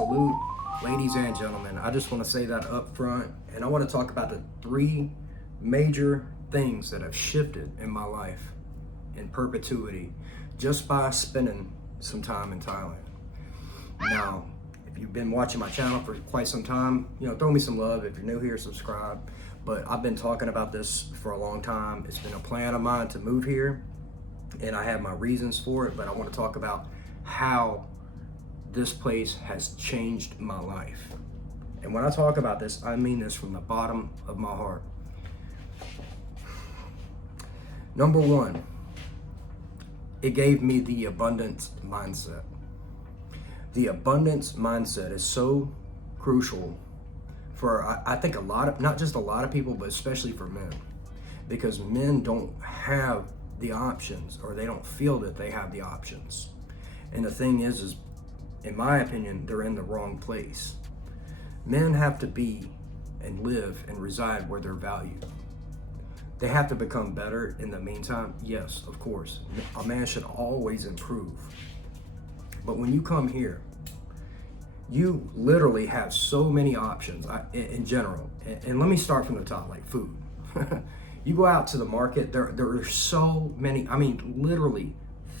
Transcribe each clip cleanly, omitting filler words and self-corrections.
Salute, ladies and gentlemen. I just want to say that up front, and I want to talk about the three major things that have shifted in my life in perpetuity just by spending some time in Thailand. Now, if you've been watching my channel for quite some time, throw me some love. If you're new here, subscribe. But I've been talking about this for a long time. It's been a plan of mine to move here, and I have my reasons for it, but I want to talk about how this place has changed my life. And when I talk about this, I mean this from the bottom of my heart. Number one, it gave me the abundance mindset. The abundance mindset is so crucial for, I think, a lot of, not just a lot of people, but especially for men, because men don't have the options, or they don't feel that they have the options. And the thing is in my opinion, they're in the wrong place. Men have to be and live and reside where they're valued. They have to become better in the meantime. Yes, of course. A man should always improve. But when you come here, you literally have so many options in general. And let me start from the top, like food. You go out to the market, there are so many, literally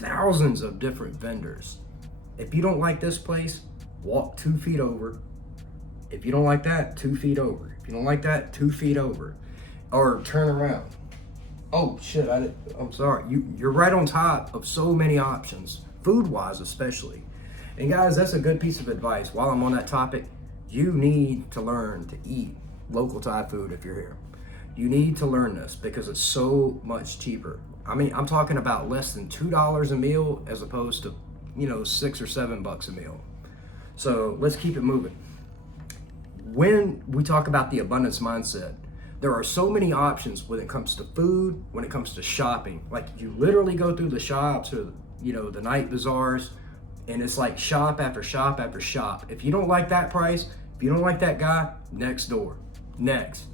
thousands of different vendors. If you don't like this place, walk 2 feet over. If you don't like that, 2 feet over. If you don't like that, 2 feet over. Or turn around. Oh shit, I'm sorry. You're right on top of so many options, food-wise especially. And guys, that's a good piece of advice. While I'm on that topic, you need to learn to eat local Thai food if you're here. You need to learn this because it's so much cheaper. I'm talking about less than $2 a meal as opposed to, $6 or $7 a meal. So let's keep it moving. When we talk about the abundance mindset, there are so many options when it comes to food, when it comes to shopping. Like, you literally go through the shops or, the night bazaars, and it's like shop after shop after shop. If you don't like that price, if you don't like that guy, next door. Next.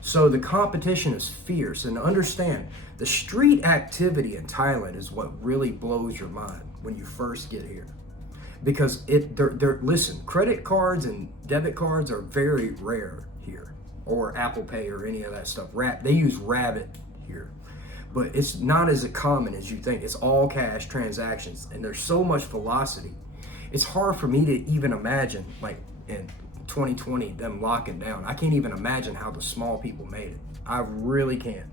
So the competition is fierce, and understand the street activity in Thailand is what really blows your mind when you first get here. Because listen, credit cards and debit cards are very rare here, or Apple Pay or any of that stuff. They use Rabbit here, but it's not as common as you think. It's all cash transactions, and there's so much velocity. It's hard for me to even imagine, like in 2020, them locking down. I can't even imagine how the small people made it. I really can't.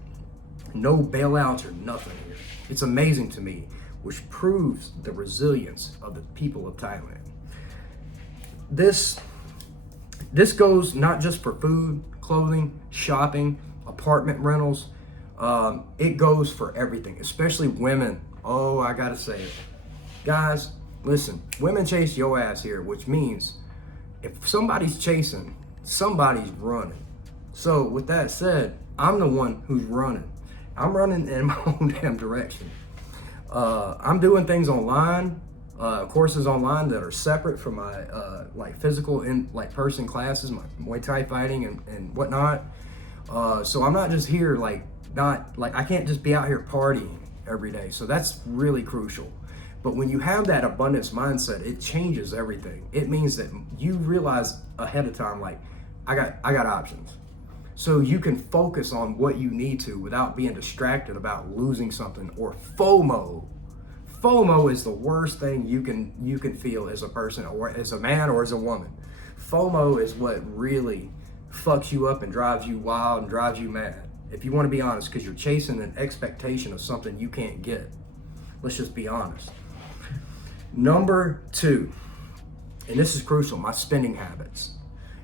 No bailouts or nothing here. It's amazing to me, which proves the resilience of the people of Thailand. This goes not just for food, clothing, shopping, apartment rentals. It goes for everything, especially women. Oh, I gotta say it. Guys, listen, women chase your ass here, which means if somebody's chasing, somebody's running. So with that said, I'm the one who's running. I'm running in my own damn direction. I'm doing things online, courses online that are separate from my physical person classes, my Muay Thai fighting and whatnot. So I'm not just here I can't just be out here partying every day. So that's really crucial. But when you have that abundance mindset, it changes everything. It means that you realize ahead of time, I got options. So you can focus on what you need to without being distracted about losing something, or FOMO. FOMO is the worst thing you can feel as a person, or as a man, or as a woman. FOMO is what really fucks you up and drives you wild and drives you mad. If you want to be honest, because you're chasing an expectation of something you can't get. Let's just be honest. Number two, and this is crucial, my spending habits.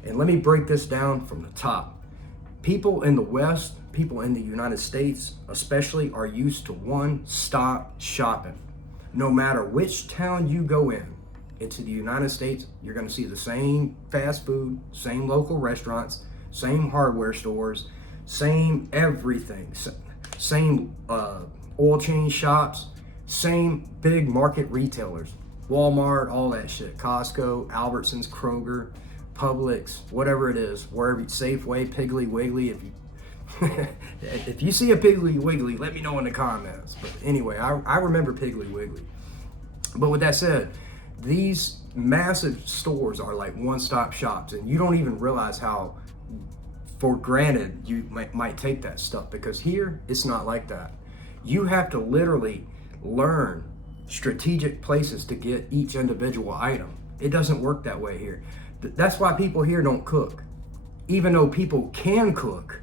And let me break this down from the top. People in the West, people in the United States especially, are used to one-stop shopping. No matter which town you go into the United States, you're going to see the same fast food, same local restaurants, same hardware stores, same everything, same oil change shops, same big market retailers, Walmart, all that shit, Costco, Albertsons, Kroger, Publix, whatever it is, wherever, Safeway, Piggly Wiggly. If you see a Piggly Wiggly, let me know in the comments. But anyway, I remember Piggly Wiggly. But with that said, These massive stores are like one-stop shops, and you don't even realize how for granted you might take that stuff, because here it's not like that. You have to literally learn strategic places to get each individual item. It doesn't work that way here. That's why people here don't cook. Even though people can cook,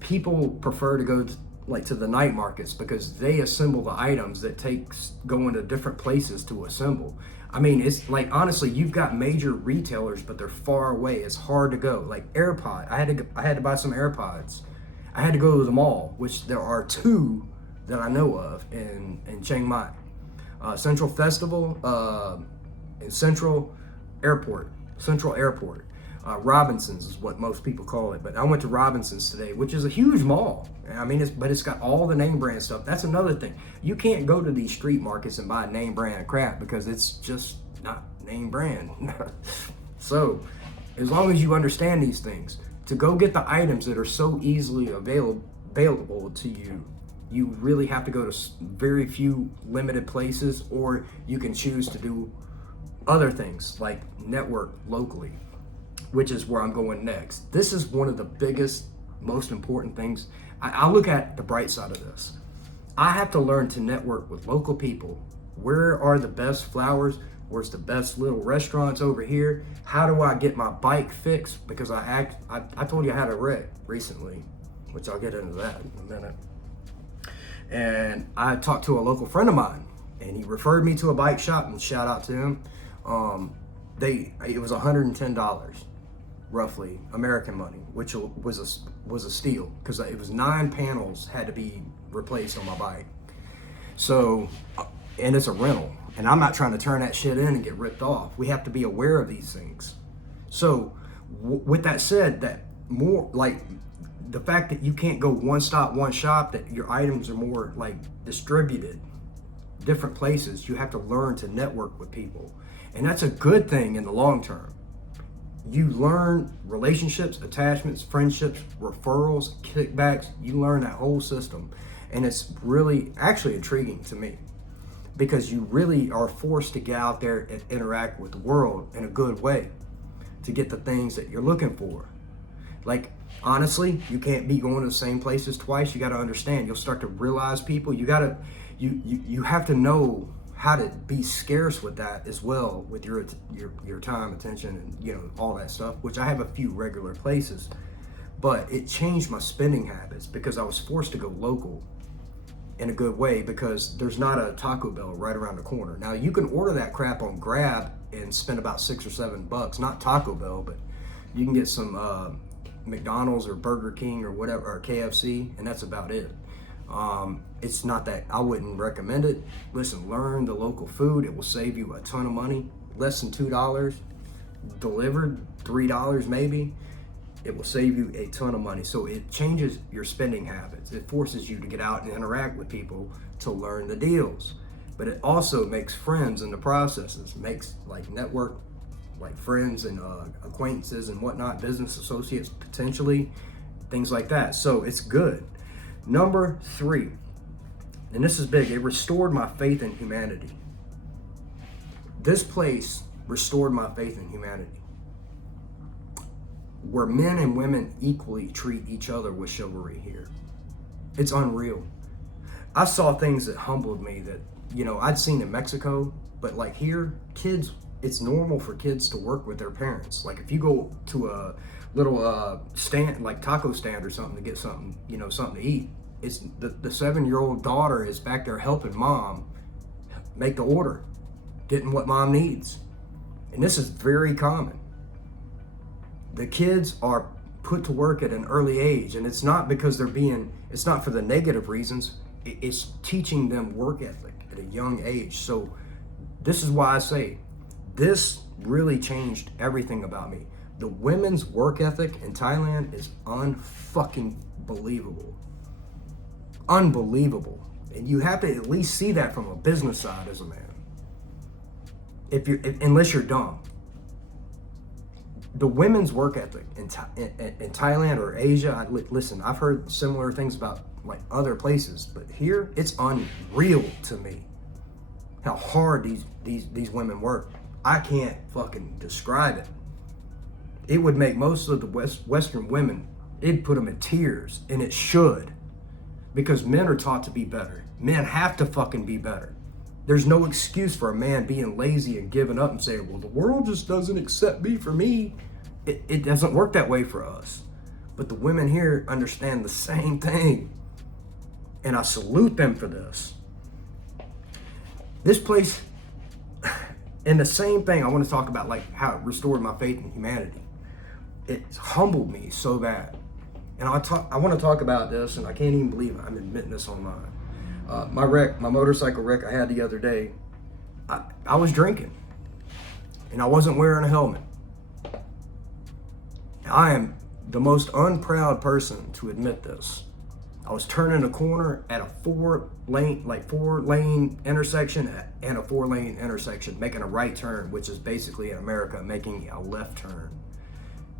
people prefer to go to the night markets, because they assemble the items that takes going to different places to assemble. I mean, it's like, honestly, you've got major retailers, but they're far away. It's hard to go. Like AirPod, I had to buy some AirPods. I had to go to the mall, which there are 2 that I know of in Chiang Mai. Central Festival and Central Airport. Robinsons is what most people call it, but I went to Robinsons today, which is a huge mall. I mean, it's got all the name brand stuff. That's another thing. You can't go to these street markets and buy name brand crap, because it's just not name brand. So, as long as you understand these things, to go get the items that are so easily available to you, you really have to go to very few limited places, or you can choose to do other things like network locally, which is where I'm going next. This is one of the biggest, most important things. I look at the bright side of this. I have to learn to network with local people. Where are the best flowers? Where's the best little restaurants over here? How do I get my bike fixed? Because I told you I had a wreck recently, which I'll get into that in a minute. And I talked to a local friend of mine, and he referred me to a bike shop, and shout out to him. It was $110, roughly American money, which was a steal, because it was 9 panels had to be replaced on my bike. So, and it's a rental, and I'm not trying to turn that shit in and get ripped off. We have to be aware of these things. So, with that said, that more like the fact that you can't go one shop, that your items are more like distributed different places. You have to learn to network with people, and that's a good thing in the long term. You learn relationships, attachments, friendships, referrals, kickbacks. You learn that whole system, and it's really actually intriguing to me, because you really are forced to get out there and interact with the world in a good way to get the things that you're looking for. Like, honestly, you can't be going to the same places twice. You got to understand. You'll start to realize people. You have to know how to be scarce with that as well, with your time, attention, and all that stuff. Which I have a few regular places, but it changed my spending habits, because I was forced to go local in a good way, because there's not a Taco Bell right around the corner. Now you can order that crap on Grab and spend about $6 or $7. Not Taco Bell, but you can get some McDonald's or Burger King or whatever, or KFC, and that's about it. It's not that I wouldn't recommend it. Listen, learn the local food. It will save you a ton of money. Less than $2 delivered, $3 maybe. It will save you a ton of money. So it changes your spending habits. It forces you to get out and interact with people to learn the deals. But it also makes friends in the processes, makes like network, like friends and acquaintances and whatnot, business associates potentially, things like that. So it's good. Number 3, and this is big, it restored my faith in humanity. This place restored my faith in humanity, where men and women equally treat each other with chivalry here. It's unreal. I saw things that humbled me that, I'd seen in Mexico, but like here, kids, it's normal for kids to work with their parents. Like if you go to a little stand, like taco stand or something, to get something, something to eat, it's the 7-year-old daughter is back there helping mom make the order, getting what mom needs. And this is very common. The kids are put to work at an early age, and it's not because it's not for the negative reasons. It's teaching them work ethic at a young age. So this is why I say this really changed everything about me. The women's work ethic in Thailand is unfucking believable. Unbelievable. And you have to at least see that from a business side as a man. Unless you're dumb. The women's work ethic in Thailand or Asia, listen, I've heard similar things about like other places, but here it's unreal to me how hard these women work. I can't fucking describe it. It would make most of the Western women, it'd put them in tears, and it should. Because men are taught to be better. Men have to fucking be better. There's no excuse for a man being lazy and giving up and saying, well, the world just doesn't accept me for me. It doesn't work that way for us. But the women here understand the same thing. And I salute them for this. This place, and the same thing, I want to talk about like how it restored my faith in humanity. It humbled me so bad. And I want to talk about this, and I can't even believe I'm admitting this online. My motorcycle wreck I had the other day, I was drinking, and I wasn't wearing a helmet. I am the most unproud person to admit this. I was turning a corner at a four lane intersection and a 4-lane intersection, making a right turn, which is basically in America making a left turn.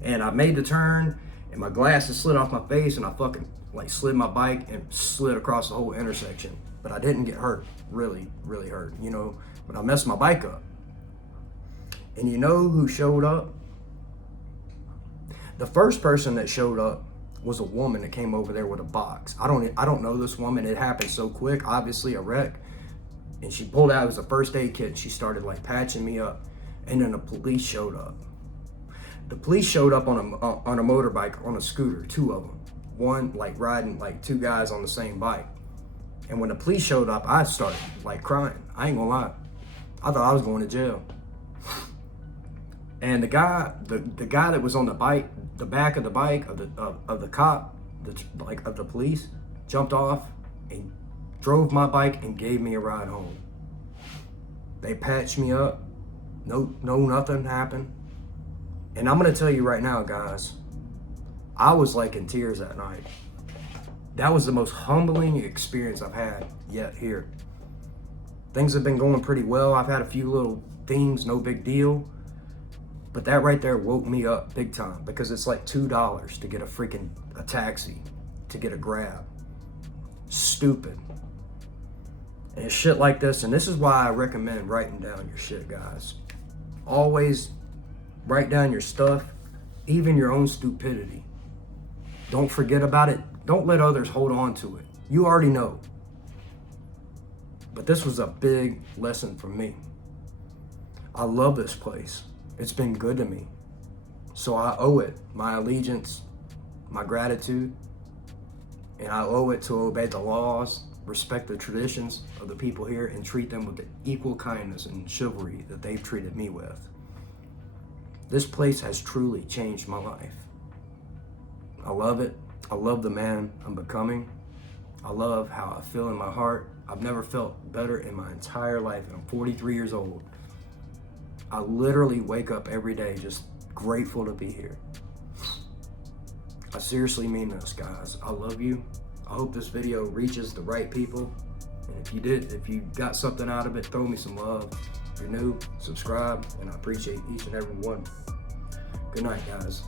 And I made the turn, and my glasses slid off my face, and I fucking like slid my bike and slid across the whole intersection. But I didn't get hurt, really, really hurt, you know, but I messed my bike up. And you know who showed up? The first person that showed up was a woman that came over there with a box. I don't know this woman. It happened so quick, obviously a wreck. And she pulled out, it was a first aid kit, and she started like patching me up. And then the police showed up. The police showed up on a motorbike, on a scooter, 2 of them. One like riding like 2 guys on the same bike. And when the police showed up, I started like crying. I ain't gonna lie. I thought I was going to jail. And the guy that was on the bike, the back of the bike of the cop, of the police, jumped off and drove my bike and gave me a ride home. They patched me up. Nothing happened. And I'm gonna tell you right now, guys, I was like in tears that night. That was the most humbling experience I've had yet here. Things have been going pretty well. I've had a few little things, no big deal. But that right there woke me up big time, because it's like $2 to get a taxi, to get a Grab. Stupid. And shit like this, and this is why I recommend writing down your shit, guys. Always write down your stuff, even your own stupidity. Don't forget about it. Don't let others hold on to it. You already know. But this was a big lesson for me. I love this place. It's been good to me. So I owe it my allegiance, my gratitude, and I owe it to obey the laws, respect the traditions of the people here, and treat them with the equal kindness and chivalry that they've treated me with. This place has truly changed my life. I love it. I love the man I'm becoming. I love how I feel in my heart. I've never felt better in my entire life, and I'm 43 years old. I literally wake up every day just grateful to be here. I seriously mean this, guys. I love you. I hope this video reaches the right people. And if you got something out of it, throw me some love. If you're new, subscribe, and I appreciate each and every one. Good night, guys.